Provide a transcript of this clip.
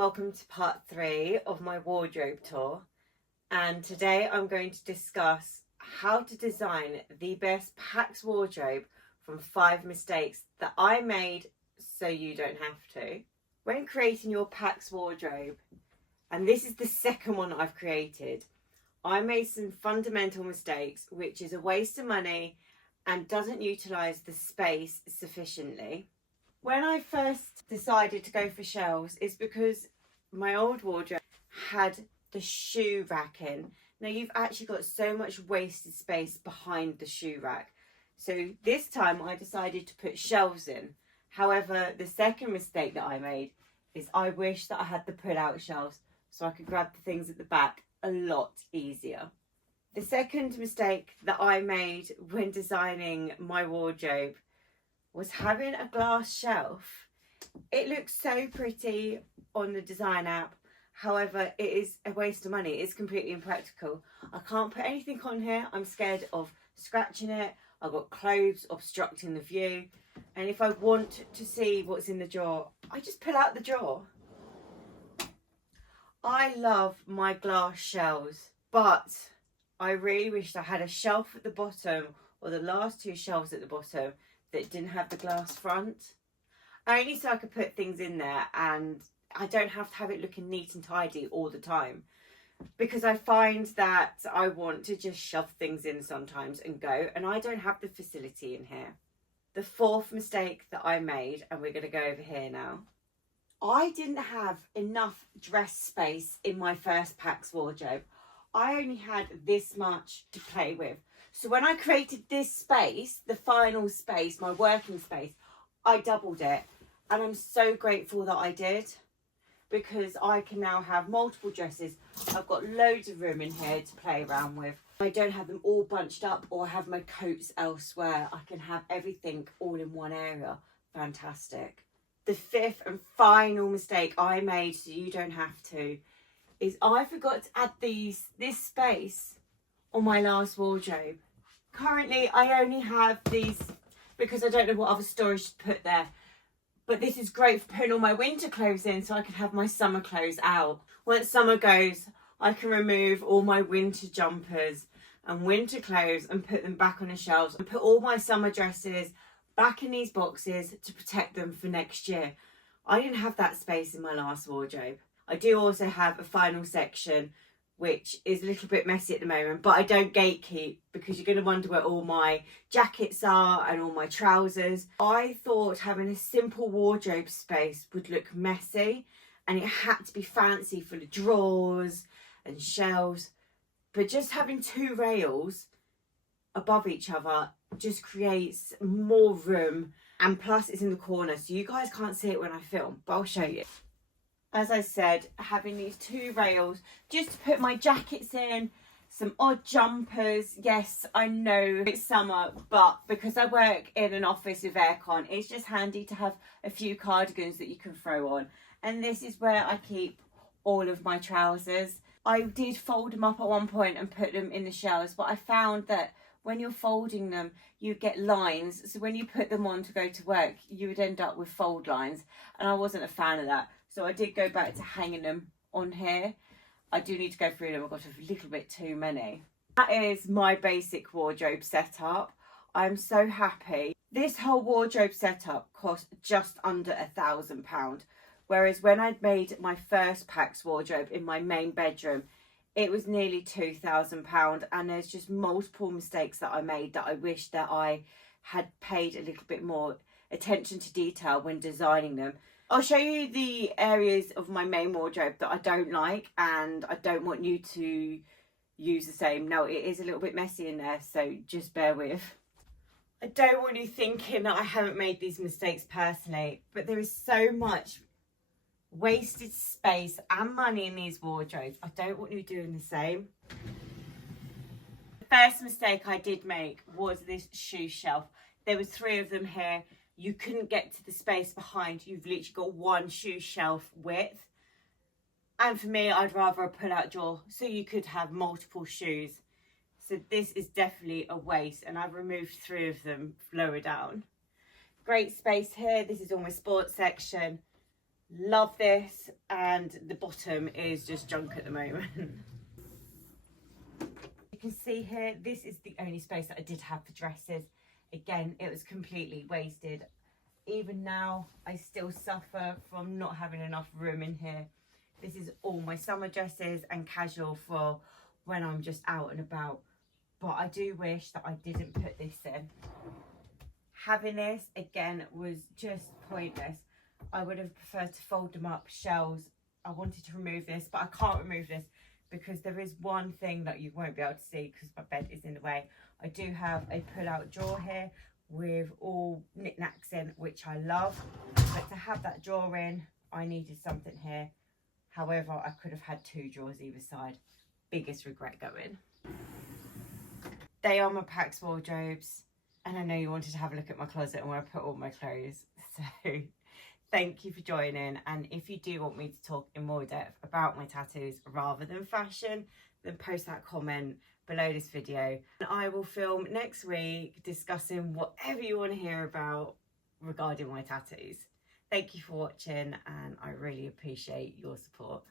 welcome to part 3 of my wardrobe tour, and today I'm going to discuss how to design the best PAX wardrobe from 5 mistakes that I made so you don't have to. When creating your PAX wardrobe, and this is the second one I've created, I made some fundamental mistakes, which is a waste of money and doesn't utilise the space sufficiently. When I first decided to go for shelves, it's because my old wardrobe had the shoe rack in. Now you've actually got so much wasted space behind the shoe rack. So this time I decided to put shelves in. However, the second mistake that I made is I wish that I had the pull-out shelves so I could grab the things at the back a lot easier. The second mistake that I made when designing my wardrobe was having a glass shelf. It looks so pretty on the design app, however it is a waste of money. It's completely impractical. I can't put anything on here. I'm scared of scratching it. I've got clothes obstructing the view, and if I want to see what's in the drawer, I just pull out the drawer. I love my glass shelves, but I really wish I had a shelf at the bottom, or the last 2 shelves at the bottom, that didn't have the glass front. Only so I could put things in there and I don't have to have it looking neat and tidy all the time, because I find that I want to just shove things in sometimes and go, and I don't have the facility in here. The fourth mistake that I made, and we're going to go over here now, I didn't have enough dress space in my first PAX wardrobe. I only had this much to play with. So when I created this space, the final space, my working space, I doubled it. And I'm so grateful that I did, because I can now have multiple dresses. I've got loads of room in here to play around with. I don't have them all bunched up or have my coats elsewhere. I can have everything all in one area. Fantastic. The fifth and final mistake I made, so you don't have to, is I forgot to add this space on my last wardrobe. Currently I only have these because I don't know what other storage to put there, but this is great for putting all my winter clothes in so I can have my summer clothes out. Once summer goes, I can remove all my winter jumpers and winter clothes and put them back on the shelves, and put all my summer dresses back in these boxes to protect them for next year. I didn't have that space in my last wardrobe. I do also have a final section which is a little bit messy at the moment, but I don't gatekeep, because you're going to wonder where all my jackets are and all my trousers. I thought having a simple wardrobe space would look messy, and it had to be fancy full of drawers and shelves, but just having 2 rails above each other just creates more room, and plus it's in the corner so you guys can't see it when I film, but I'll show you. As I said, having these 2 rails just to put my jackets in, some odd jumpers. Yes, I know it's summer, but because I work in an office with aircon, it's just handy to have a few cardigans that you can throw on. And this is where I keep all of my trousers. I did fold them up at one point and put them in the shelves, but I found that when you're folding them, you get lines. So when you put them on to go to work, you would end up with fold lines. And I wasn't a fan of that. So I did go back to hanging them on here. I do need to go through them. I've got a little bit too many. That is my basic wardrobe setup. I'm so happy. This whole wardrobe setup cost just under £1,000. Whereas when I'd made my first PAX wardrobe in my main bedroom, it was nearly £2,000. And there's just multiple mistakes that I made that I wish that I had paid a little bit more attention to detail when designing them. I'll show you the areas of my main wardrobe that I don't like, and I don't want you to use the same. No, it is a little bit messy in there, so just bear with. I don't want you thinking that I haven't made these mistakes personally, but there is so much wasted space and money in these wardrobes. I don't want you doing the same. The first mistake I did make was this shoe shelf. There was 3 of them here. You couldn't get to the space behind. You've literally got 1 shoe shelf width. And for me, I'd rather a pull-out drawer so you could have multiple shoes. So this is definitely a waste, and I've removed 3 of them lower down. Great space here. This is all my sports section. Love this, and the bottom is just junk at the moment. You can see here, this is the only space that I did have for dresses. Again, it was completely wasted. Even now, I still suffer from not having enough room in here. This is all my summer dresses and casual for when I'm just out and about. But I do wish that I didn't put this in. Having this, again, was just pointless. I would have preferred to fold them up, shelves. I wanted to remove this, but I can't remove this because there is one thing that you won't be able to see because my bed is in the way. I do have a pull-out drawer here with all knickknacks in, which I love. But to have that drawer in, I needed something here. However, I could have had 2 drawers either side. Biggest regret going. They are my PAX wardrobes. And I know you wanted to have a look at my closet and where I put all my clothes. So thank you for joining. And if you do want me to talk in more depth about my tattoos rather than fashion, then post that comment below this video. And I will film next week discussing whatever you want to hear about regarding my tattoos. Thank you for watching, and I really appreciate your support.